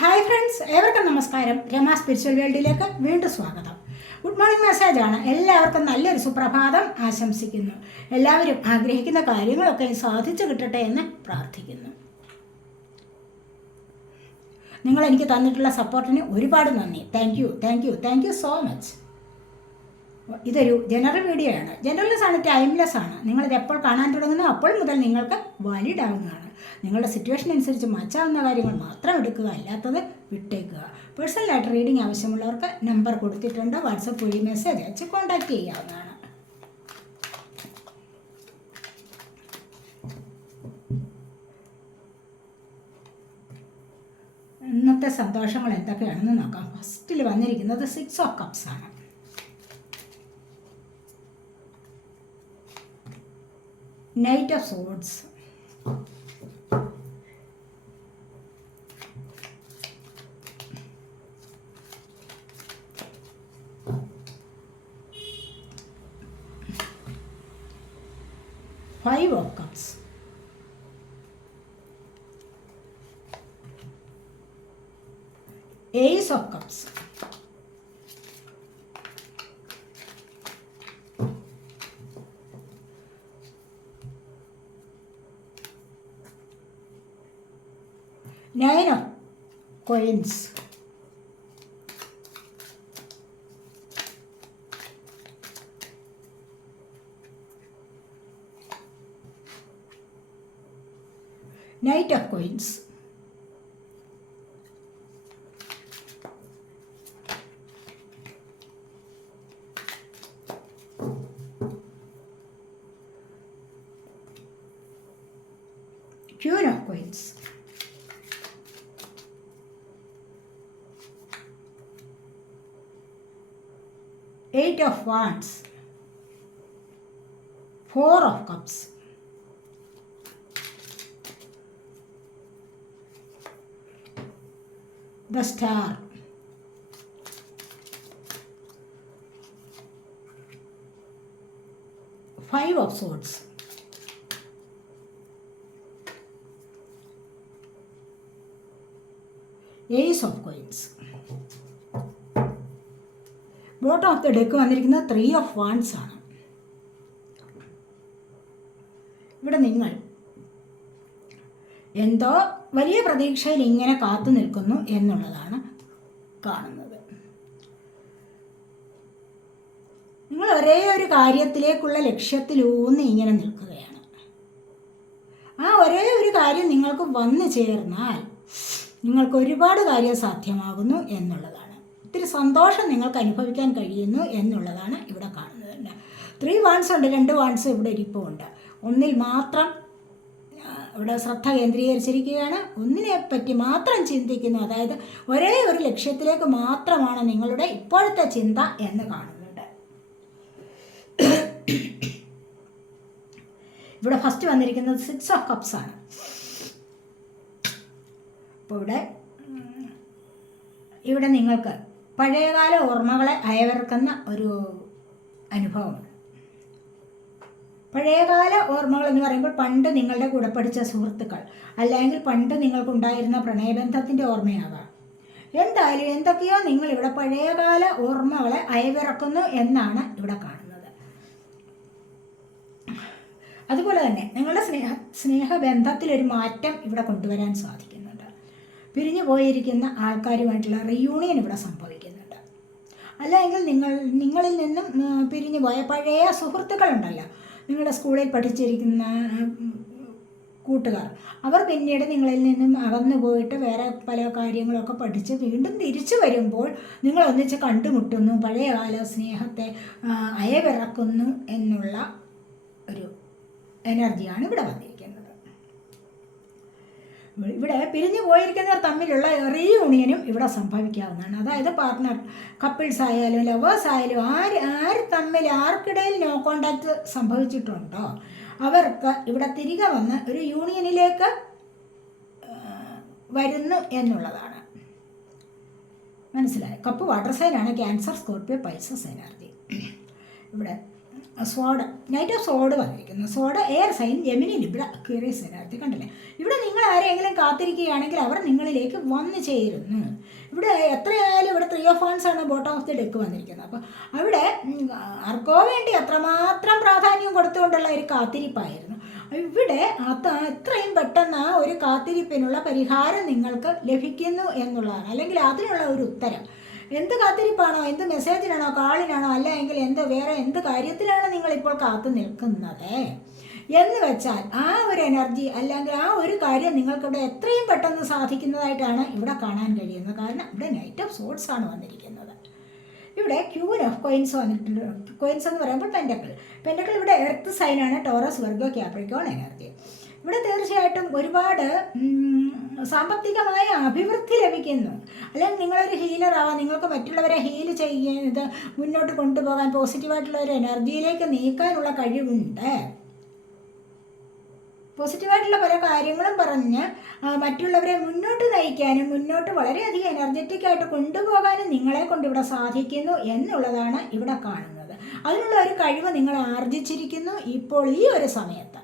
Hi friends ഏവർക്കും നമസ്കാരം. Rama spiritual വേൾഡിലേക്ക് വീണ്ടും സ്വാഗതം. ഗുഡ് മോർണിംഗ് മെസ്സേജ് ആണ്. എല്ലാവർക്കും നല്ലൊരു സുപ്രഭാതം ആശംസിക്കുന്നു. എല്ലാവരും ആഗ്രഹിക്കുന്ന കാര്യങ്ങളൊക്കെ സാധിച്ചു കിട്ടട്ടെ എന്ന് പ്രാർത്ഥിക്കുന്നു. നിങ്ങൾ എനിക്ക് തന്നിട്ടുള്ള സപ്പോർട്ടിന് ഒരുപാട് നന്ദി. Thank you thank you thank you so much ഇതൊരു ജനറൽ വീഡിയോ ആണ്. ജനറൽലെസ് ആണ് ടൈംലെസ് ആണ്. നിങ്ങളിത് എപ്പോൾ കാണാൻ തുടങ്ങുന്നു അപ്പോൾ മുതൽ നിങ്ങൾക്ക് വാലിഡ് ആവുന്നതാണ്. നിങ്ങളുടെ സിറ്റുവേഷൻ അനുസരിച്ച് മാറ്റാവുന്ന കാര്യങ്ങൾ മാത്രം എടുക്കുക അല്ലാത്തത് വിട്ടേക്കുക. പേഴ്സണലായിട്ട് റീഡിംഗ് ആവശ്യമുള്ളവർക്ക് നമ്പർ കൊടുത്തിട്ടുണ്ട്? വാട്സപ്പ് വഴി മെസ്സേജ് അയച്ച് കോൺടാക്റ്റ് ചെയ്യാവുന്നതാണ്. ഇന്നത്തെ സന്തോഷങ്ങൾ എന്തൊക്കെയാണെന്ന് നോക്കാം. ഫസ്റ്റിൽ വന്നിരിക്കുന്നത് സിക്സ് ഓഫ് കപ്സ് ആണ്. Knight of swords five of cups ace of cups nine of coins pure aquates. Eight of Wands, Four of Cups, the Star, coins. Bottom of the deck വന്നിരിക്കുന്നത് three of wands ആണ്. ഇവിടെ നിങ്ങൾ എന്തോ വലിയ പ്രതീക്ഷയിൽ ഇങ്ങനെ കാത്തു നിൽക്കുന്നു എന്നുള്ളതാണ് കാണുന്നത്. നിങ്ങൾ ഒരേ ഒരു കാര്യത്തിലേക്കുള്ള ലക്ഷ്യത്തിലൂന്നി ഇങ്ങനെ നിൽക്കുകയാണ്. ആ ഒരേ ഒരു കാര്യം നിങ്ങൾക്ക് വന്നു ചേർന്നാൽ നിങ്ങൾക്ക് ഒരുപാട് കാര്യം സാധ്യമാകുന്നു എന്നുള്ളതാണ്. ഒത്തിരി സന്തോഷം നിങ്ങൾക്ക് അനുഭവിക്കാൻ കഴിയുന്നു എന്നുള്ളതാണ് ഇവിടെ കാണുന്നത് ത്രീ വാൺസ് ഉണ്ട് രണ്ട് വാൺസ് ഇവിടെ ഇരിപ്പുണ്ട്. ഒന്നിൽ മാത്രം ഇവിടെ ശ്രദ്ധ കേന്ദ്രീകരിച്ചിരിക്കുകയാണ്. ഒന്നിനെ പറ്റി മാത്രം ചിന്തിക്കുന്നു. അതായത് ഒരേ ഒരു ലക്ഷ്യത്തിലേക്ക് മാത്രമാണ് നിങ്ങളുടെ ഇപ്പോഴത്തെ ചിന്ത എന്ന് കാണുന്നുണ്ട്. ഇവിടെ ഫസ്റ്റ് വന്നിരിക്കുന്നത് സിക്സ് ഓഫ് കപ്സ് ആണ്. അപ്പോൾ ഇവിടെ ഇവിടെ നിങ്ങൾക്ക് പഴയകാല ഓർമ്മകളെ അയവിറക്കുന്ന ഒരു അനുഭവം പഴയകാല ഓർമ്മകൾ എന്ന് പറയുമ്പോൾ പണ്ട് നിങ്ങളുടെ കൂടെ പഠിച്ച സുഹൃത്തുക്കൾ അല്ലെങ്കിൽ പണ്ട് നിങ്ങൾക്കുണ്ടായിരുന്ന പ്രണയബന്ധത്തിന്റെ ഓർമ്മയാകാം. എന്തായാലും എന്തൊക്കെയോ നിങ്ങൾ ഇവിടെ പഴയകാല ഓർമ്മകളെ അയവിറക്കുന്നു എന്നാണ് ഇവിടെ കാണുന്നത്. അതുപോലെ തന്നെ നിങ്ങളുടെ സ്നേഹ സ്നേഹബന്ധത്തിലൊരു മാറ്റം ഇവിടെ കൊണ്ടുവരാൻ സാധിക്കുന്നുണ്ട് പിരിഞ്ഞു പോയിരിക്കുന്ന ആൾക്കാരുമായിട്ടുള്ള റിയൂണിയൻ ഇവിടെ സംഭവിക്കുന്നുണ്ട്. അല്ലെങ്കിൽ നിങ്ങൾ നിങ്ങളിൽ നിന്നും പിരിഞ്ഞു പോയ പഴയ സുഹൃത്തുക്കളുണ്ടല്ലോ. നിങ്ങളുടെ സ്കൂളിൽ പഠിച്ചിരിക്കുന്ന കൂട്ടുകാർ. അവർ പിന്നീട് നിങ്ങളിൽ നിന്നും അകന്നു പോയിട്ട് വേറെ പല കാര്യങ്ങളൊക്കെ പഠിച്ച് വീണ്ടും തിരിച്ചു വരുമ്പോൾ നിങ്ങൾ ഒന്നിച്ച് കണ്ടുമുട്ടുന്നു പഴയകാല സ്നേഹത്തെ അയവിറക്കുന്നു എന്നുള്ള ഒരു എനർജിയാണ് ഇവിടെ വന്നിരിക്കുന്നത്. ഇവിടെ പിരിഞ്ഞു പോയിരിക്കുന്നവർ തമ്മിലുള്ള റീയൂണിയനും ഇവിടെ സംഭവിക്കാവുന്നതാണ്. അതായത് പാർട്ട്ണർ കപ്പിൾസ് ആയാലും ലവേഴ്സ് ആയാലും ആര് ആര് തമ്മിൽ ആർക്കിടയിൽ നോ കോണ്ടാക്ട് സംഭവിച്ചിട്ടുണ്ടോ? അവർക്ക് ഇവിടെ തിരികെ വന്ന് ഒരു യൂണിയനിലേക്ക് വരുന്നു എന്നുള്ളതാണ്. മനസ്സിലായി? കപ്പ് വാട്ടർ സൈനാണ് ക്യാൻസർ സ്കോർപ്പിയോ പൈസ സൈനാർജി ഇവിടെ സോഡ്. നൈറ്റ് ഓഫ് സോഡ് വന്നിരിക്കുന്നു sword air sign Gemini Libra Aquarius energy കണ്ടില്ലേ ഇവിടെ നിങ്ങൾ ആരെങ്കിലും കാത്തിരിക്കുകയാണെങ്കിൽ അവർ നിങ്ങളിലേക്ക് വന്നു ചേരുന്നു. ഇവിടെ എത്രയായാലും ഇവിടെ ത്രീ ഓഫ് ഫാൻസ് ആണ് ബോട്ടം ഓഫ് ദി ഡെക്ക് വന്നിരിക്കുന്നത്. അപ്പോൾ അവിടെ ആർക്കോ വേണ്ടി അത്രമാത്രം പ്രാധാന്യം കൊടുത്തുകൊണ്ടുള്ള ഒരു കാത്തിരിപ്പായിരുന്നു. ഇവിടെ അത് എത്രയും പെട്ടെന്ന് ഒരു കാത്തിരിപ്പിനുള്ള പരിഹാരം നിങ്ങൾക്ക് ലഭിക്കുന്നു എന്നുള്ളതാണ്. അല്ലെങ്കിൽ അതിനുള്ള ഒരു ഉത്തരം. എന്ത് കാത്തിരിപ്പാണോ? എന്ത് മെസ്സേജിനാണോ കാളിനാണോ അല്ല എങ്കിൽ എന്ത് വേറെ എന്ത് കാര്യത്തിലാണ് നിങ്ങൾ ഇപ്പോൾ കാത്തു നിൽക്കുന്നത്? എന്ന് വെച്ചാൽ ആ ഒരു എനർജി അല്ലെങ്കിൽ ആ ഒരു കാര്യം നിങ്ങൾക്കിവിടെ എത്രയും പെട്ടെന്ന് സാധിക്കുന്നതായിട്ടാണ് ഇവിടെ കാണാൻ കഴിയുന്നത്. കാരണം ഇവിടെ നൈറ്റ് ഓഫ് സോഡ്സ് ആണ് വന്നിരിക്കുന്നത്. ഇവിടെ ക്യൂൻ ഓഫ് കോയിൻസ് വന്നിട്ടുണ്ട്. കോയിൻസ് എന്ന് പറയുമ്പോൾ പെൻഡക്കിൾ പെൻഡക്കിൾ ഇവിടെ എർത്ത് സൈനാണ് ടോറസ് വെർഗോ ക്യാപ്രിക്കോൺ എനർജി ഇവിടെ തീർച്ചയായിട്ടും ഒരുപാട് സാമ്പത്തികമായ അഭിവൃദ്ധി ലഭിക്കുന്നു. അല്ലെങ്കിൽ നിങ്ങളൊരു ഹീലറാവാം നിങ്ങൾക്ക് മറ്റുള്ളവരെ ഹീൽ ചെയ്യുന്നത് മുന്നോട്ട് കൊണ്ടുപോകാൻ പോസിറ്റീവായിട്ടുള്ള ഒരു എനർജിയിലേക്ക് നീക്കാനുള്ള കഴിവുണ്ട്. പോസിറ്റീവായിട്ടുള്ള പല കാര്യങ്ങളും പറഞ്ഞ് മറ്റുള്ളവരെ മുന്നോട്ട് നയിക്കാനും മുന്നോട്ട് വളരെയധികം എനർജറ്റിക് ആയിട്ട് കൊണ്ടുപോകാനും നിങ്ങളെ കൊണ്ട് ഇവിടെ സാധിക്കുന്നു എന്നുള്ളതാണ് ഇവിടെ കാണുന്നത്. അതിനുള്ള ഒരു കഴിവ് നിങ്ങൾ ആർജിച്ചിരിക്കുന്നു ഇപ്പോൾ ഈ ഒരു സമയത്ത്.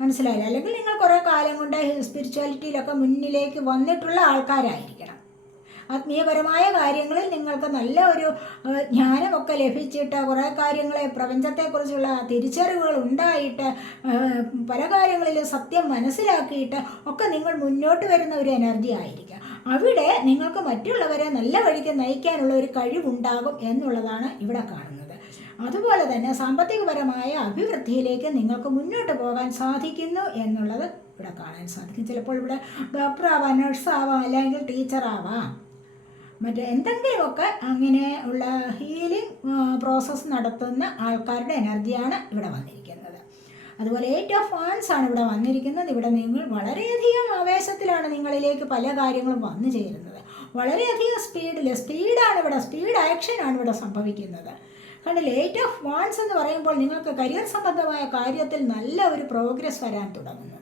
മനസ്സിലായില്ല? അല്ലെങ്കിൽ നിങ്ങൾ കുറേ കാലം കൊണ്ട് സ്പിരിച്വാലിറ്റിയിലൊക്കെ മുന്നിലേക്ക് വന്നിട്ടുള്ള ആൾക്കാരായിരിക്കണം. ആത്മീയപരമായ കാര്യങ്ങളിൽ നിങ്ങൾക്ക് നല്ല ഒരു ജ്ഞാനമൊക്കെ ലഭിച്ചിട്ട് കുറേ കാര്യങ്ങളെ പ്രപഞ്ചത്തെക്കുറിച്ചുള്ള തിരിച്ചറിവുകൾ ഉണ്ടായിട്ട് പല കാര്യങ്ങളിലും സത്യം മനസ്സിലാക്കിയിട്ട് ഒക്കെ നിങ്ങൾ മുന്നോട്ട് വരുന്ന ഒരു എനർജി ആയിരിക്കാം. അവിടെ നിങ്ങൾക്ക് മറ്റുള്ളവരെ നല്ല വഴിക്ക് നയിക്കാനുള്ള ഒരു കഴിവുണ്ടാകും എന്നുള്ളതാണ് ഇവിടെ കാണുന്നത്. അതുപോലെ തന്നെ സാമ്പത്തികപരമായ അഭിവൃദ്ധിയിലേക്ക് നിങ്ങൾക്ക് മുന്നോട്ട് പോകാൻ സാധിക്കുന്നു എന്നുള്ളത് ഇവിടെ കാണാൻ സാധിക്കും. ചിലപ്പോൾ ഇവിടെ ഡോക്ടറാവാം നഴ്സാവാം അല്ലെങ്കിൽ ടീച്ചറാവാം. മറ്റേ എന്തെങ്കിലുമൊക്കെ അങ്ങനെ ഉള്ള ഹീലിംഗ് പ്രോസസ്സ് നടത്തുന്ന ആൾക്കാരുടെ എനർജിയാണ് ഇവിടെ വന്നിരിക്കുന്നത്. അതുപോലെ എയ്റ്റ് ഓഫ് ഫാൻസ് ആണ് ഇവിടെ വന്നിരിക്കുന്നത്. ഇവിടെ നിങ്ങൾ വളരെയധികം ആവേശത്തിലാണ് നിങ്ങളിലേക്ക് പല കാര്യങ്ങളും വന്നു ചേരുന്നത്. വളരെയധികം സ്പീഡിൽ സ്പീഡാണ് ഇവിടെ സ്പീഡ് ആക്ഷനാണ് ഇവിടെ സംഭവിക്കുന്നത്. കണ്ടില്ലേ? ലേറ്റ് ഓഫ് വാൺസ് എന്ന് പറയുമ്പോൾ നിങ്ങൾക്ക് കരിയർ സംബന്ധമായ കാര്യത്തിൽ നല്ല ഒരു പ്രോഗ്രസ് വരാൻ തുടങ്ങുന്നു.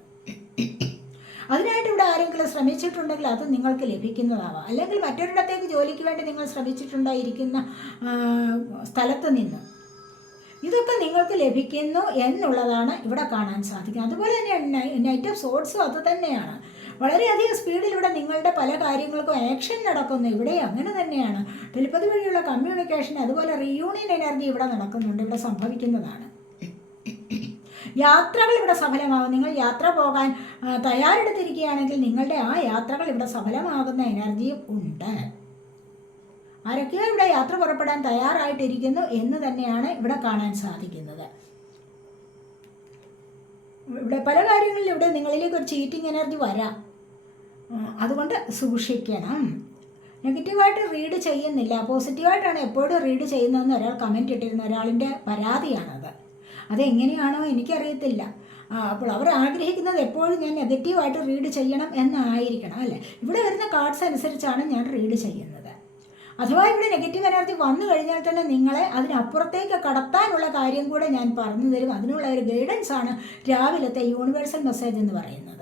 അതിനായിട്ട് ഇവിടെ ആരെങ്കിലും ശ്രമിച്ചിട്ടുണ്ടെങ്കിൽ അത് നിങ്ങൾക്ക് ലഭിക്കുന്നതാവാം. അല്ലെങ്കിൽ മറ്റൊരിടത്തേക്ക് ജോലിക്ക് വേണ്ടി നിങ്ങൾ ശ്രമിച്ചിട്ടുണ്ടായിരിക്കുന്ന സ്ഥലത്ത് നിന്ന്. ഇതൊക്കെ നിങ്ങൾക്ക് ലഭിക്കുന്നു എന്നുള്ളതാണ് ഇവിടെ കാണാൻ സാധിക്കുന്നത്. അതുപോലെ തന്നെ നൈറ്റ് ഓഫ് സോഡ്സും അത് തന്നെയാണ്. വളരെയധികം സ്പീഡിലൂടെ നിങ്ങളുടെ പല കാര്യങ്ങൾക്കും ആക്ഷൻ നടക്കുന്നു. ഇവിടെ അങ്ങനെ തന്നെയാണ്. ടെലിപ്പതി വഴിയുള്ള കമ്മ്യൂണിക്കേഷൻ അതുപോലെ റീയൂണിയൻ എനർജി ഇവിടെ നടക്കുന്നുണ്ട്. ഇവിടെ സംഭവിക്കുന്നതാണ്. യാത്രകൾ ഇവിടെ സഫലമാകും. നിങ്ങൾ യാത്ര പോകാൻ തയ്യാറെടുത്തിരിക്കുകയാണെങ്കിൽ നിങ്ങളുടെ ആ യാത്രകൾ ഇവിടെ സഫലമാകുന്ന എനർജിയും ഉണ്ട്. ആരൊക്കെയോ ഇവിടെ യാത്ര പുറപ്പെടാൻ തയ്യാറായിട്ടിരിക്കുന്നു എന്ന് തന്നെയാണ് ഇവിടെ കാണാൻ സാധിക്കുന്നത്. ഇവിടെ പല കാര്യങ്ങളിലും ഇവിടെ നിങ്ങളിലേക്ക് ഒരു ചീറ്റിംഗ് എനർജി വരാം. അതുകൊണ്ട് സൂക്ഷിക്കണം. നെഗറ്റീവായിട്ട് റീഡ് ചെയ്യുന്നില്ല. പോസിറ്റീവായിട്ടാണ് എപ്പോഴും റീഡ് ചെയ്യുന്നതെന്ന് ഒരാൾ കമന്റ് ഇട്ടിരുന്ന ഒരാളിന്റെ പരാതിയാണത്. അതെങ്ങനെയാണോ എനിക്കറിയത്തില്ല. അപ്പോൾ അവർ ആഗ്രഹിക്കുന്നത് എപ്പോഴും ഞാൻ നെഗറ്റീവായിട്ട് റീഡ് ചെയ്യണം എന്നായിരിക്കണം അല്ലേ? ഇവിടെ വരുന്ന കാർഡ്സ് അനുസരിച്ചാണ് ഞാൻ റീഡ് ചെയ്യുന്നത്. അഥവാ ഇവിടെ നെഗറ്റീവ് എനർജി വന്നു കഴിഞ്ഞാൽ തന്നെ നിങ്ങളെ അതിനപ്പുറത്തേക്ക് കടത്താനുള്ള കാര്യം കൂടെ ഞാൻ പറഞ്ഞു തരും. അതിനുള്ള ഒരു ഗൈഡൻസ് ആണ് രാവിലത്തെ യൂണിവേഴ്സൽ മെസ്സേജ് എന്ന് പറയുന്നത്.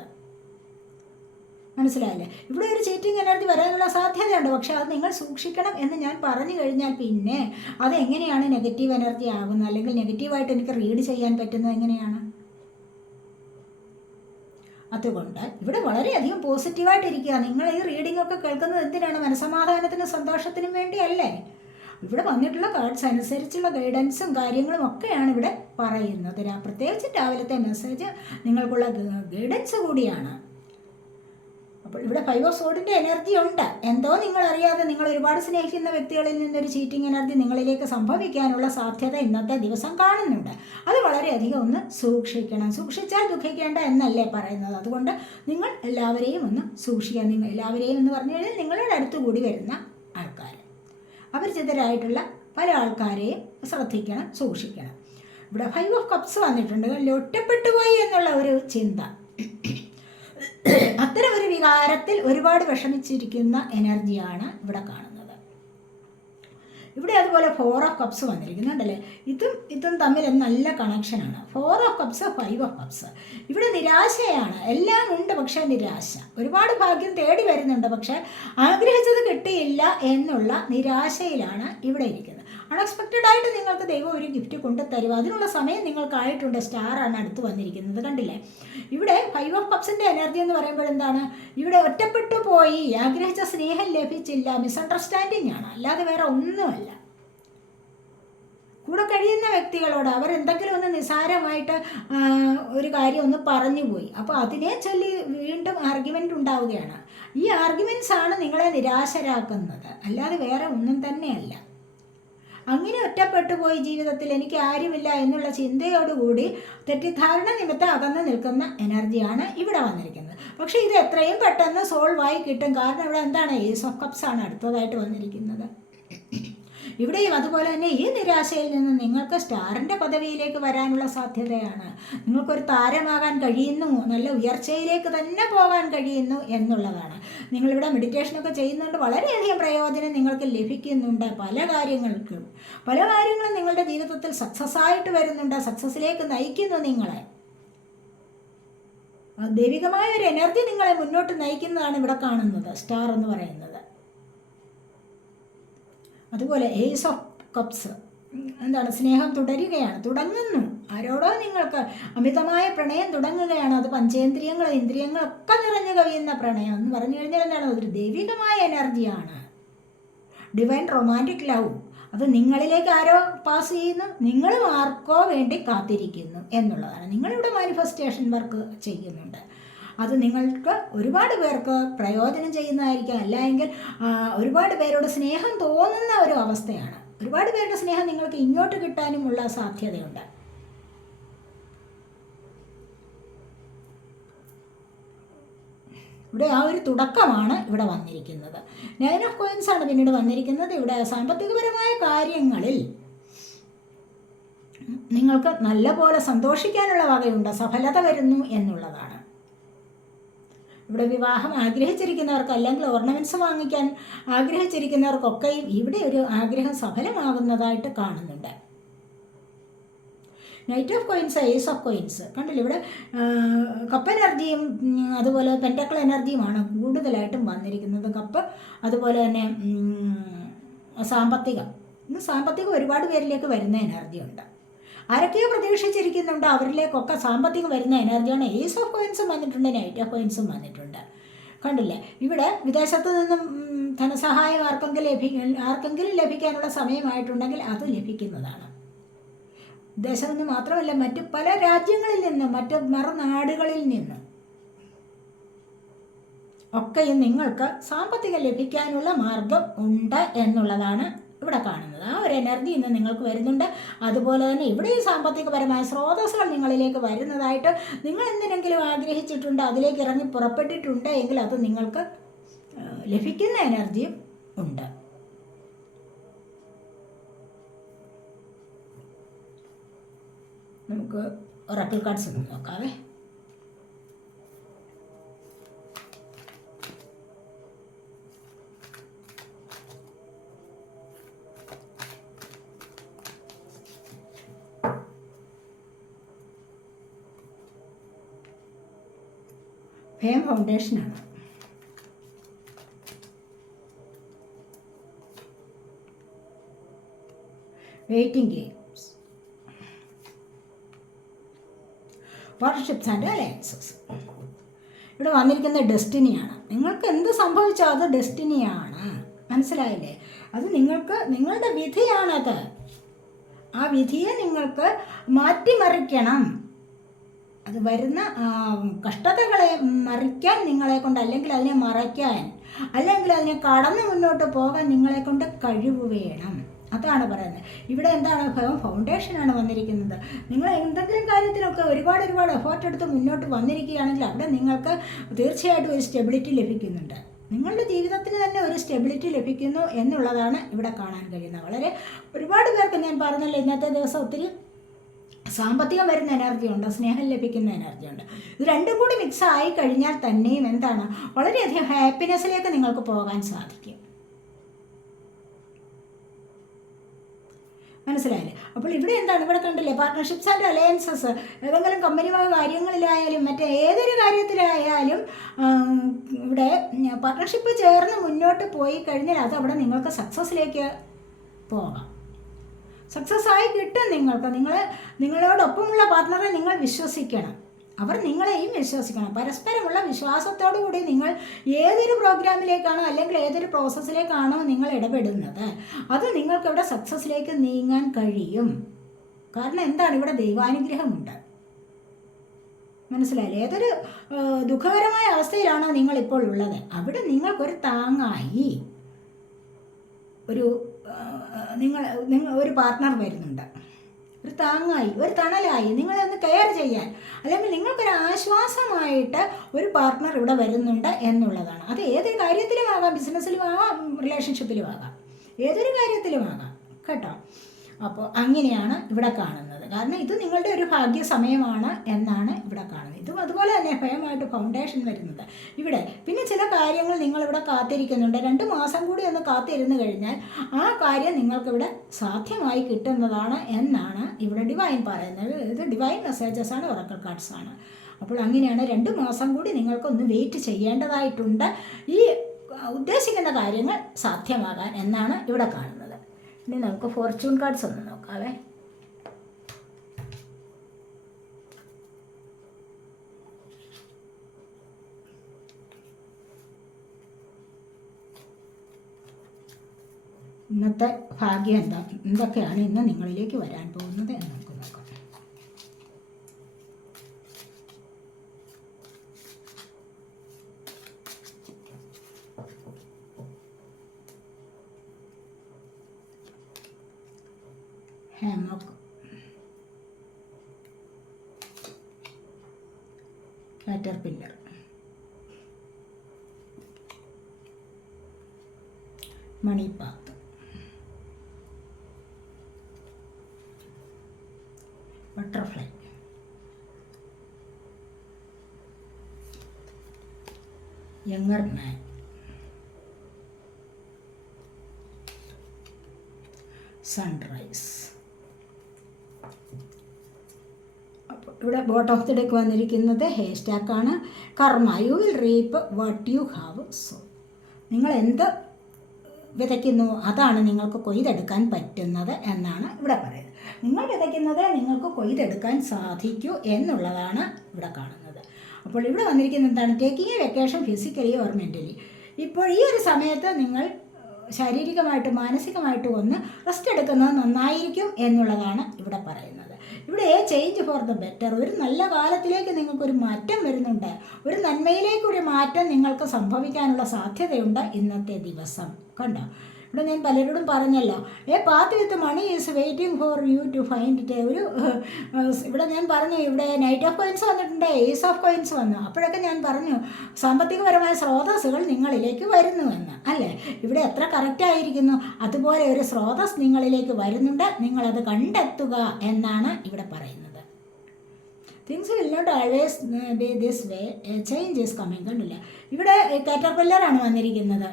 മനസ്സിലായില്ലേ? ഇവിടെ ഒരു ചീറ്റിംഗ് എനർജി വരാനുള്ള സാധ്യതയുണ്ട്. പക്ഷേ അത് നിങ്ങൾ സൂക്ഷിക്കണം എന്ന് ഞാൻ പറഞ്ഞു കഴിഞ്ഞാൽ പിന്നെ അത് എങ്ങനെയാണ് നെഗറ്റീവ് എനർജി ആകുന്നത് അല്ലെങ്കിൽ നെഗറ്റീവായിട്ട് എനിക്ക് റീഡ് ചെയ്യാൻ പറ്റുന്നത് എങ്ങനെയാണ്? അതുകൊണ്ട് ഇവിടെ വളരെയധികം പോസിറ്റീവായിട്ടിരിക്കുക നിങ്ങൾ ഈ റീഡിംഗ് ഒക്കെ കേൾക്കുന്നത് എന്തിനാണ്? മനസമാധാനത്തിനും സന്തോഷത്തിനും വേണ്ടിയല്ലേ? ഇവിടെ വന്നിട്ടുള്ള കാർഡ്സ് അനുസരിച്ചുള്ള ഗൈഡൻസും കാര്യങ്ങളും ഒക്കെയാണ് ഇവിടെ പറയുന്നത്. പ്രത്യേകിച്ച് രാവിലത്തെ മെസ്സേജ് നിങ്ങൾക്കുള്ള ഗൈഡൻസ് കൂടിയാണ്. ഇവിടെ ഫൈവ് ഓഫ് സോഡിന്റെ എനർജി ഉണ്ട്. എന്തോ നിങ്ങൾ അറിയാതെ നിങ്ങൾ ഒരുപാട് സ്നേഹിക്കുന്ന വ്യക്തികളിൽ നിന്നൊരു ചീറ്റിംഗ് എനർജി നിങ്ങളിലേക്ക് സംഭവിക്കാനുള്ള സാധ്യത ഇന്നത്തെ ദിവസം കാണുന്നുണ്ട്. അത് വളരെയധികം ഒന്ന് സൂക്ഷിക്കണം. സൂക്ഷിച്ചാൽ ദുഃഖിക്കേണ്ട എന്നല്ലേ പറയുന്നത്. അതുകൊണ്ട് നിങ്ങൾ എല്ലാവരെയും ഒന്ന് സൂക്ഷിക്കുക. നിങ്ങൾ എല്ലാവരെയും എന്ന് പറഞ്ഞു കഴിഞ്ഞാൽ നിങ്ങളുടെ അടുത്ത് കൂടി വരുന്ന ആൾക്കാർ അപരിചിതരായിട്ടുള്ള പല ആൾക്കാരെയും ശ്രദ്ധിക്കണം സൂക്ഷിക്കണം. ഇവിടെ ഫൈവ് ഓഫ് കപ്സ് വന്നിട്ടുണ്ട്? ഒറ്റപ്പെട്ടു പോയി എന്നുള്ള ഒരു ചിന്ത. അത്തരം ഒരു വികാരത്തിൽ ഒരുപാട് വിഷമിച്ചിരിക്കുന്ന എനർജിയാണ് ഇവിടെ കാണുന്നത്. ഇവിടെ അതുപോലെ ഫോർ ഓഫ് കപ്സ് വന്നിരിക്കുന്നുണ്ടല്ലേ? ഇതും ഇതും തമ്മിൽ നല്ല കണക്ഷനാണ് four of cups five of cups ഇവിടെ നിരാശയാണ്. എല്ലാം ഉണ്ട് പക്ഷേ നിരാശ. ഒരുപാട് ഭാഗ്യം തേടി വരുന്നുണ്ട് പക്ഷേ ആഗ്രഹിച്ചത് കിട്ടിയില്ല എന്നുള്ള നിരാശയിലാണ് ഇവിടെ ഇരിക്കുന്നത്. അൺഎക്സ്പെക്റ്റഡ് ആയിട്ട് നിങ്ങൾക്ക് ദൈവം ഒരു ഗിഫ്റ്റ് കൊണ്ട് തരും അതിനുള്ള സമയം നിങ്ങൾക്കായിട്ടുണ്ട്. സ്റ്റാറാണ് അടുത്ത് വന്നിരിക്കുന്നത്. കണ്ടില്ലേ? ഇവിടെ ഫൈവ് ഓഫ് കപ്സിന്റെ എനർജി എന്ന് പറയുമ്പോൾ എന്താണ്? ഇവിടെ ഒറ്റപ്പെട്ടു പോയി. ആഗ്രഹിച്ച സ്നേഹം ലഭിച്ചില്ല. മിസ്അണ്ടർസ്റ്റാൻഡിങ് ആണ്. അല്ലാതെ വേറെ ഒന്നുമല്ല. കൂടെ കഴിയുന്ന വ്യക്തികളോട് അവരെന്തെങ്കിലും ഒന്ന് നിസാരമായിട്ട് ഒരു കാര്യം ഒന്ന് പറഞ്ഞു പോയി അപ്പോൾ അതിനെ ചൊല്ലി വീണ്ടും ആർഗ്യുമെന്റ് ഉണ്ടാവുകയാണ്. ഈ ആർഗ്യുമെന്റ്സ് ആണ് നിങ്ങളെ നിരാശരാക്കുന്നത്. അല്ലാതെ വേറെ ഒന്നും തന്നെയല്ല. അങ്ങനെ ഒറ്റപ്പെട്ടു പോയി ജീവിതത്തിൽ എനിക്ക് ആരുമില്ല എന്നുള്ള ചിന്തയോടുകൂടി തെറ്റിദ്ധാരണ നിമിത്തം അകന്ന് നിൽക്കുന്ന എനർജിയാണ് ഇവിടെ വന്നിരിക്കുന്നത്. പക്ഷേ ഇത് എത്രയും പെട്ടെന്ന് സോൾവ് ആയി കിട്ടും. കാരണം ഇവിടെ എന്താണ് ഈ ഓഫ് കപ്സ് ആണ് അടുത്തതായിട്ട് വന്നിരിക്കുന്നത്. ഇവിടെയും അതുപോലെ തന്നെ ഈ നിരാശയിൽ നിന്ന് നിങ്ങൾക്ക് സ്റ്റാറിന്റെ പദവിയിലേക്ക് വരാനുള്ള സാധ്യതയാണ്. നിങ്ങൾക്കൊരു താരമാകാൻ കഴിയുന്നു നല്ല ഉയർച്ചയിലേക്ക് തന്നെ പോകാൻ കഴിയുന്നു എന്നുള്ളതാണ്. നിങ്ങളിവിടെ മെഡിറ്റേഷനൊക്കെ ചെയ്യുന്നുണ്ട് വളരെയധികം പ്രയോജനം നിങ്ങൾക്ക് ലഭിക്കുന്നുണ്ട് പല കാര്യങ്ങൾക്കും. പല കാര്യങ്ങളും നിങ്ങളുടെ ജീവിതത്തിൽ സക്സസ് ആയിട്ട് വരുന്നുണ്ട് സക്സസ്സിലേക്ക് നയിക്കുന്നു നിങ്ങളെ. ദൈവികമായ ഒരു എനർജി നിങ്ങളെ മുന്നോട്ട് നയിക്കുന്നതാണ് ഇവിടെ കാണുന്നത് സ്റ്റാർ എന്ന് പറയുന്നത്. അതുപോലെ ഏസ് ഓഫ് കപ്സ്. എന്താണ്? സ്നേഹം തുടരുകയാണ്. തുടങ്ങുന്നു. ആരോടോ നിങ്ങൾക്ക് അമിതമായ പ്രണയം തുടങ്ങുകയാണ്. അത് പഞ്ചേന്ദ്രിയങ്ങൾ ഇന്ദ്രിയങ്ങളൊക്കെ നിറഞ്ഞു കവിയുന്ന പ്രണയം എന്ന് പറഞ്ഞു കഴിഞ്ഞാൽ എന്താണ്? അതൊരു ദൈവികമായ എനർജിയാണ്. ഡിവൈൻ റൊമാന്റിക് ലവ് അത് നിങ്ങളിലേക്ക് ആരോ പാസ് ചെയ്യുന്നു. നിങ്ങളും ആർക്കോ വേണ്ടി കാത്തിരിക്കുന്നു എന്നുള്ളതാണ്. നിങ്ങളിവിടെ മാനിഫെസ്റ്റേഷൻ വർക്ക് ചെയ്യുന്നുണ്ട്. അത് നിങ്ങൾക്ക് ഒരുപാട് പേർക്ക് പ്രയോജനം ചെയ്യുന്നതായിരിക്കാം. അല്ലെങ്കിൽ ഒരുപാട് പേരോട് സ്നേഹം തോന്നുന്ന ഒരു അവസ്ഥയാണ്. ഒരുപാട് പേരുടെ സ്നേഹം നിങ്ങൾക്ക് ഇങ്ങോട്ട് കിട്ടാനുമുള്ള സാധ്യതയുണ്ട്. ഇവിടെ ആ ഒരു തുടക്കമാണ് ഇവിടെ വന്നിരിക്കുന്നത്. നയൻ ഓഫ് കോയിൻസ് ആണ് പിന്നീട് വന്നിരിക്കുന്നത്. ഇവിടെ സാമ്പത്തികപരമായ കാര്യങ്ങളിൽ നിങ്ങൾക്ക് നല്ല പോലെ സന്തോഷിക്കാനുള്ള വകയുണ്ട്. സഫലത വരുന്നു എന്നുള്ളതാണ്. ഇവിടെ വിവാഹം ആഗ്രഹിച്ചിരിക്കുന്നവർക്ക് അല്ലെങ്കിൽ ഓർണമെന്റ്സ് വാങ്ങിക്കാൻ ആഗ്രഹിച്ചിരിക്കുന്നവർക്കൊക്കെയും ഇവിടെ ഒരു ആഗ്രഹം സഫലമാകുന്നതായിട്ട് കാണുന്നുണ്ട്. Knight of coins ace of coins കണ്ടില്ല? ഇവിടെ കപ്പ് എനർജിയും അതുപോലെ പെന്റക്കൾ എനർജിയുമാണ് കൂടുതലായിട്ടും വന്നിരിക്കുന്നത്. കപ്പ് അതുപോലെ തന്നെ സാമ്പത്തികം. ഇന്ന് സാമ്പത്തികം ഒരുപാട് പേരിലേക്ക് വരുന്ന എനർജി ഉണ്ട്. ആരൊക്കെയോ പ്രതീക്ഷിച്ചിരിക്കുന്നുണ്ട് അവരിലേക്കൊക്കെ സാമ്പത്തികം വരുന്ന എനർജിയാണ്. ഏസ് ഓഫ് കോയിൻസും വന്നിട്ടുണ്ട് നൈറ്റ് ഓഫ് കോയിൻസും വന്നിട്ടുണ്ട്. കണ്ടില്ലേ? ഇവിടെ വിദേശത്ത് നിന്നും ധനസഹായം ആർക്കെങ്കിലും ലഭി ആർക്കെങ്കിലും ലഭിക്കാനുള്ള സമയമായിട്ടുണ്ടെങ്കിൽ അത് ലഭിക്കുന്നതാണ്. ദേശം നിന്ന് മാത്രമല്ല മറ്റ് പല രാജ്യങ്ങളിൽ നിന്നും മറ്റ് മറുനാടുകളിൽ നിന്നും ഒക്കെയും നിങ്ങൾക്ക് സാമ്പത്തികം ലഭിക്കാനുള്ള മാർഗം ഉണ്ട് എന്നുള്ളതാണ് ഇവിടെ കാണുന്നത്. ആ ഒരു എനർജി ഇന്ന് നിങ്ങൾക്ക് വരുന്നുണ്ട്. അതുപോലെ തന്നെ ഇവിടെയും സാമ്പത്തികപരമായ സ്രോതസ്സുകൾ നിങ്ങളിലേക്ക് വരുന്നതായിട്ട് നിങ്ങൾ എന്തിനെങ്കിലും ആഗ്രഹിച്ചിട്ടുണ്ട് അതിലേക്ക് ഇറങ്ങി പുറപ്പെട്ടിട്ടുണ്ട് എങ്കിൽ അത് നിങ്ങൾക്ക് ലഭിക്കുന്ന എനർജിയും ഉണ്ട്. നമുക്ക് ഒറക്കിൾ കാർഡ്സ് ഒന്ന് നോക്കാവേ. Firm ഫൗണ്ടേഷനാണ് waiting games worships and alliances ഇവിടെ വന്നിരിക്കുന്ന ഡെസ്റ്റിനിയാണ്. നിങ്ങൾക്ക് എന്ത് സംഭവിച്ചോ അത് ഡെസ്റ്റിനിയാണ്. മനസ്സിലായില്ലേ? അത് നിങ്ങൾക്ക് നിങ്ങളുടെ വിധിയാണത്. ആ വിധിയെ നിങ്ങൾക്ക് മാറ്റിമറിക്കണം. അത് വരുന്ന കഷ്ടതകളെ മറിക്കാൻ നിങ്ങളെ കൊണ്ട് അല്ലെങ്കിൽ അതിനെ മറയ്ക്കാൻ അല്ലെങ്കിൽ അതിനെ കടന്ന് മുന്നോട്ട് പോകാൻ നിങ്ങളെ കൊണ്ട് കഴിവ് വേണം. അതാണ് പറയുന്നത്. ഇവിടെ എന്താണ് ഭയം ഫൗണ്ടേഷനാണ് വന്നിരിക്കുന്നത്. നിങ്ങൾ എന്തെങ്കിലും കാര്യത്തിനൊക്കെ ഒരുപാട് ഒരുപാട് എഫേർട്ട് എടുത്ത് മുന്നോട്ട് വന്നിരിക്കുകയാണെങ്കിൽ അവിടെ നിങ്ങൾക്ക് തീർച്ചയായിട്ടും ഒരു സ്റ്റെബിലിറ്റി ലഭിക്കുന്നുണ്ട്. നിങ്ങളുടെ ജീവിതത്തിന് തന്നെ ഒരു സ്റ്റെബിലിറ്റി ലഭിക്കുന്നു എന്നുള്ളതാണ് ഇവിടെ കാണാൻ കഴിയുന്നത്. വളരെ ഒരുപാട് പേർക്ക് ഞാൻ പറഞ്ഞല്ലോ ഇന്നത്തെ ദിവസം ഒത്തിരി സാമ്പത്തികം വരുന്ന എനർജി ഉണ്ട് സ്നേഹം ലഭിക്കുന്ന എനർജി ഉണ്ട്. ഇത് രണ്ടും കൂടി മിക്സ് ആയി കഴിഞ്ഞാൽ തന്നെയും എന്താണ് വളരെയധികം ഹാപ്പിനെസ്സിലേക്ക് നിങ്ങൾക്ക് പോകാൻ സാധിക്കും. മനസ്സിലായില്ലേ? അപ്പോൾ ഇവിടെ എന്താണ് ഇവിടെ കണ്ടില്ലേ പാർട്ട്ണർഷിപ്സ് ആൻഡ് അലയൻസസ് ഏതെങ്കിലും കമ്പനി വക കാര്യങ്ങളിലായാലും മറ്റേ ഏതൊരു കാര്യത്തിലായാലും ഇവിടെ പാർട്ട്ണർഷിപ്പ് ചേർന്ന് മുന്നോട്ട് പോയി കഴിഞ്ഞാൽ അത് അവിടെ നിങ്ങൾക്ക് സക്സസ്സിലേക്ക് പോകാം. സക്സസ് ആയി കിട്ടും നിങ്ങൾക്ക് നിങ്ങൾ നിങ്ങളോടൊപ്പമുള്ള പാർട്ട്ണറെ നിങ്ങൾ വിശ്വസിക്കണം. അവർ നിങ്ങളെയും വിശ്വസിക്കണം. പരസ്പരമുള്ള വിശ്വാസത്തോടു കൂടി നിങ്ങൾ ഏതൊരു പ്രോഗ്രാമിലേക്കാണോ അല്ലെങ്കിൽ ഏതൊരു പ്രോസസ്സിലേക്കാണോ നിങ്ങൾ ഇടപെടുന്നത്. അത് നിങ്ങൾക്ക് ഇവിടെ സക്സസ്സിലേക്ക് നീങ്ങാൻ കഴിയും. കാരണം എന്താണ്? ഇവിടെ ദൈവാനുഗ്രഹമുണ്ട്. മനസ്സിലായില്ലേ? ഏതൊരു ദുഃഖകരമായ അവസ്ഥയിലാണോ നിങ്ങൾ ഇപ്പോൾ ഉള്ളത്? അവിടെ നിങ്ങൾക്കൊരു താങ്ങായി. ഒരു നിങ്ങൾ നിങ്ങൾ ഒരു പാർട്ട്ണർ വരുന്നുണ്ട്. ഒരു താങ്ങായി ഒരു തണലായി നിങ്ങളെ ഒന്ന് കെയർ ചെയ്യാൻ. അല്ലെങ്കിൽ നിങ്ങൾക്കൊരു ആശ്വാസമായിട്ട് ഒരു പാർട്ട്ണർ ഇവിടെ വരുന്നുണ്ട് എന്നുള്ളതാണ്. അത് ഏതൊരു കാര്യത്തിലും ആകാം ബിസിനസ്സിലും ആകാം റിലേഷൻഷിപ്പിലും ആകാം. ഏതൊരു കാര്യത്തിലും ആകാം. കേട്ടോ? അപ്പോൾ അങ്ങനെയാണ് ഇവിടെ കാണുന്നത്. കാരണം ഇത് നിങ്ങളുടെ ഒരു ഭാഗ്യ സമയമാണ് എന്നാണ് ഇവിടെ കാണുന്നത്. ഇതും അതുപോലെ തന്നെ ഭയമായിട്ട് ഫൗണ്ടേഷൻ വരുന്നത്. ഇവിടെ പിന്നെ ചില കാര്യങ്ങൾ നിങ്ങളിവിടെ കാത്തിരിക്കുന്നുണ്ട്. രണ്ട് മാസം കൂടി ഒന്ന് കാത്തിരുന്ന് കഴിഞ്ഞാൽ ആ കാര്യം നിങ്ങൾക്കിവിടെ സാധ്യമായി കിട്ടുന്നതാണ് എന്നാണ് ഇവിടെ ഡിവൈൻ പറയുന്നത്. ഇത് ഡിവൈൻ മെസ്സേജസ് ആണ് ഒറക്കൽ കാർഡ്സ് ആണ്. അപ്പോൾ അങ്ങനെയാണ് രണ്ട് മാസം കൂടി നിങ്ങൾക്കൊന്ന് വെയിറ്റ് ചെയ്യേണ്ടതായിട്ടുണ്ട്. ഈ ഉദ്ദേശിക്കുന്ന കാര്യങ്ങൾ സാധ്യമാകാൻ എന്നാണ് ഇവിടെ കാണുന്നത്. ഇനി നമുക്ക് ഫോർച്യൂൺ കാർഡ്സ് ഒന്ന് നോക്കാവേ. ഇന്നത്തെ ഭാഗ്യം എന്താ? എന്തൊക്കെയാണ് ഇന്ന് നിങ്ങളിലേക്ക് വരാൻ പോകുന്നത് എന്ന് നമുക്ക് നോക്കാം. hammock caterpillar money younger man sunrise അപ്പോൾ ഇവിടെ ബോട്ട് ഓഫ് ദി ഡെക്ക് വന്നിരിക്കുന്നത് hair സ്റ്റാക്കാണ് karma you will reap what you have sow നിങ്ങൾ എന്ത് വിതയ്ക്കുന്നു അതാണ് നിങ്ങൾക്ക് കൊയ്തെടുക്കാൻ പറ്റുന്നത് എന്നാണ് ഇവിടെ പറയുന്നത്. നിങ്ങൾ വിതയ്ക്കുന്നത് നിങ്ങൾക്ക് കൊയ്തെടുക്കാൻ സാധിക്കൂ എന്നുള്ളതാണ് ഇവിടെ കാണുന്നത്. അപ്പോൾ ഇവിടെ വന്നിരിക്കുന്നത് എന്താണ്? Taking a vacation physically or mentally ഇപ്പോൾ ഈ ഒരു സമയത്ത് നിങ്ങൾ ശാരീരികമായിട്ടും മാനസികമായിട്ടും ഒന്ന് റെസ്റ്റ് എടുക്കുന്നത് നന്നായിരിക്കും എന്നുള്ളതാണ് ഇവിടെ പറയുന്നത്. ഇവിടെ ചേഞ്ച് ഫോർ ദ ബെറ്റർ ഒരു നല്ല കാലത്തിലേക്ക് നിങ്ങൾക്കൊരു മാറ്റം വരുന്നുണ്ട്. ഒരു നന്മയിലേക്കൊരു മാറ്റം നിങ്ങൾക്ക് സംഭവിക്കാനുള്ള സാധ്യതയുണ്ട് ഇന്നത്തെ ദിവസം. കണ്ടോ? ഇവിടെ ഞാൻ പലരോടും പറഞ്ഞല്ലോ. A path with money is waiting for you to find it ഒരു ഇവിടെ ഞാൻ പറഞ്ഞു ഇവിടെ നൈറ്റ് ഓഫ് കോയിൻസ് വന്നിട്ടുണ്ട് ഏസ് ഓഫ് കോയിൻസ് വന്നു. അപ്പോഴൊക്കെ ഞാൻ പറഞ്ഞു സാമ്പത്തികപരമായ സ്രോതസ്സുകൾ നിങ്ങളിലേക്ക് വരുന്നു എന്ന്. അല്ലേ? ഇവിടെ എത്ര കറക്റ്റ് ആയിരിക്കുന്നു? അതുപോലെ ഒരു സ്രോതസ് നിങ്ങളിലേക്ക് വരുന്നുണ്ട്. നിങ്ങളത് കണ്ടെത്തുക എന്നാണ് ഇവിടെ പറയുന്നത്. Things will not always be this way change is coming കണ്ടില്ല? ഇവിടെ കാറ്റർപില്ലറാണ് വന്നിരിക്കുന്നത്.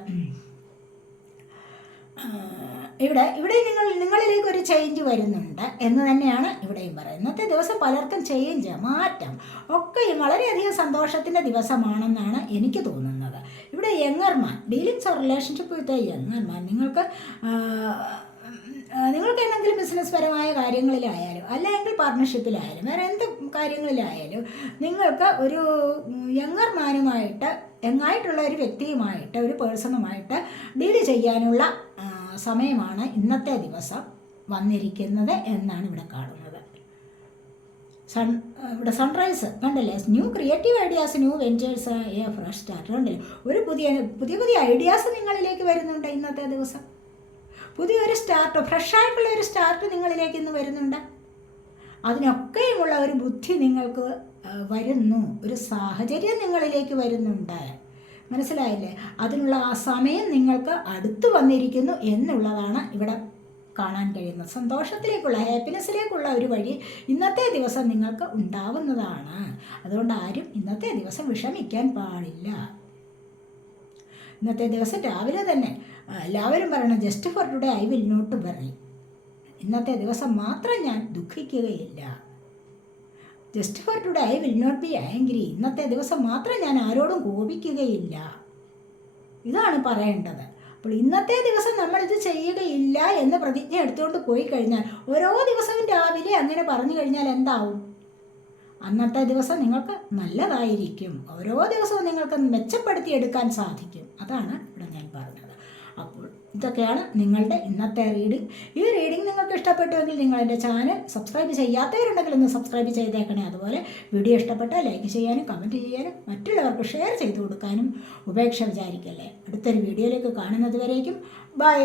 ഇവിടെ ഇവിടെ നിങ്ങൾ നിങ്ങളിലേക്ക് ഒരു ചേഞ്ച് വരുന്നുണ്ട് എന്ന് തന്നെയാണ് ഇവിടെയും പറയുന്നത്. ഇന്നത്തെ ദിവസം പലർക്കും ചേഞ്ച് മാറ്റം ഒക്കെയും വളരെയധികം സന്തോഷത്തിന്റെ ദിവസമാണെന്നാണ് എനിക്ക് തോന്നുന്നത്. ഇവിടെ younger man dealings or relationship with younger man നിങ്ങൾക്ക് നിങ്ങൾക്ക് എന്തെങ്കിലും ബിസിനസ് പരമായ കാര്യങ്ങളിലായാലും അല്ലെങ്കിൽ പാർട്ട്ണർഷിപ്പിലായാലും വേറെ എന്ത് കാര്യങ്ങളിലായാലും നിങ്ങൾക്ക് ഒരു യങ്ങർമാനുമായിട്ട് യങ്ങായിട്ടുള്ള ഒരു വ്യക്തിയുമായിട്ട് ഒരു പേഴ്സണുമായിട്ട് ഡീൽ ചെയ്യാനുള്ള സമയമാണ് ഇന്നത്തെ ദിവസം വന്നിരിക്കുന്നത് എന്നാണ് ഇവിടെ കാണുന്നത്. സൺ ഇവിടെ സൺറൈസ് കണ്ടല്ലേ? New creative ideas new ventures a fresh start കണ്ടല്ലേ? ഒരു പുതിയ പുതിയ പുതിയ ഐഡിയാസ് നിങ്ങളിലേക്ക് വരുന്നുണ്ട് ഇന്നത്തെ ദിവസം. പുതിയൊരു സ്റ്റാർട്ട് ഫ്രഷായിട്ടുള്ള ഒരു സ്റ്റാർട്ട് നിങ്ങളിലേക്ക് ഇന്ന് വരുന്നുണ്ട്. അതിനൊക്കെയുമുള്ള ഒരു ബുദ്ധി നിങ്ങൾക്ക് വരുന്നു. ഒരു സാഹചര്യം നിങ്ങളിലേക്ക് വരുന്നുണ്ട്. മനസ്സിലായില്ലേ? അതിനുള്ള ആ സമയം നിങ്ങൾക്ക് അടുത്തു വന്നിരിക്കുന്നു എന്നുള്ളതാണ് ഇവിടെ കാണാൻ കഴിയുന്നത്. സന്തോഷത്തിലേക്കുള്ള ഹാപ്പിനെസ്സിലേക്കുള്ള ഒരു വഴി ഇന്നത്തെ ദിവസം നിങ്ങൾക്ക് ഉണ്ടാവുന്നതാണ്. അതുകൊണ്ട് ആരും ഇന്നത്തെ ദിവസം വിഷമിക്കാൻ പാടില്ല. ഇന്നത്തെ ദിവസം രാവിലെ തന്നെ എല്ലാവരും പറയണം just for today I will not worry ഇന്നത്തെ ദിവസം മാത്രം ഞാൻ ദുഃഖിക്കുകയില്ല. Just for today I will not be angry ഇന്നത്തെ ദിവസം മാത്രം ഞാൻ ആരോടും കോപിക്കുകയില്ല. ഇതാണ് പറയേണ്ടത്. അപ്പോൾ ഇന്നത്തെ ദിവസം നമ്മളിത് ചെയ്യുകയില്ല എന്ന് പ്രതിജ്ഞ എടുത്തുകൊണ്ട് പോയി കഴിഞ്ഞാൽ ഓരോ ദിവസവും രാവിലെ അങ്ങനെ പറഞ്ഞു കഴിഞ്ഞാൽ എന്താവും? അന്നത്തെ ദിവസം നിങ്ങൾക്ക് നല്ലതായിരിക്കും. ഓരോ ദിവസവും നിങ്ങൾക്ക് മെച്ചപ്പെടുത്തിയെടുക്കാൻ സാധിക്കും. അതാണ് ഇവിടെ ഞാൻ പറഞ്ഞത്. അപ്പോൾ ഇതൊക്കെയാണ് നിങ്ങളുടെ ഇന്നത്തെ റീഡിംഗ് ഈ റീഡിംഗ് നിങ്ങൾക്ക് ഇഷ്ടപ്പെട്ടുവെങ്കിൽ നിങ്ങൾ എന്റെ ചാനൽ സബ്സ്ക്രൈബ് ചെയ്യാത്തവരുണ്ടെങ്കിൽ ഒന്ന് സബ്സ്ക്രൈബ് ചെയ്തേക്കണേ. അതുപോലെ വീഡിയോ ഇഷ്ടപ്പെട്ടാൽ ലൈക്ക് ചെയ്യാനും കമന്റ് ചെയ്യാനും മറ്റുള്ളവർക്ക് ഷെയർ ചെയ്തു കൊടുക്കാനും ഉപേക്ഷ വിചാരിക്കല്ലേ. അടുത്തൊരു വീഡിയോയിലേക്ക് കാണുന്നത് വരേക്കും. ബൈ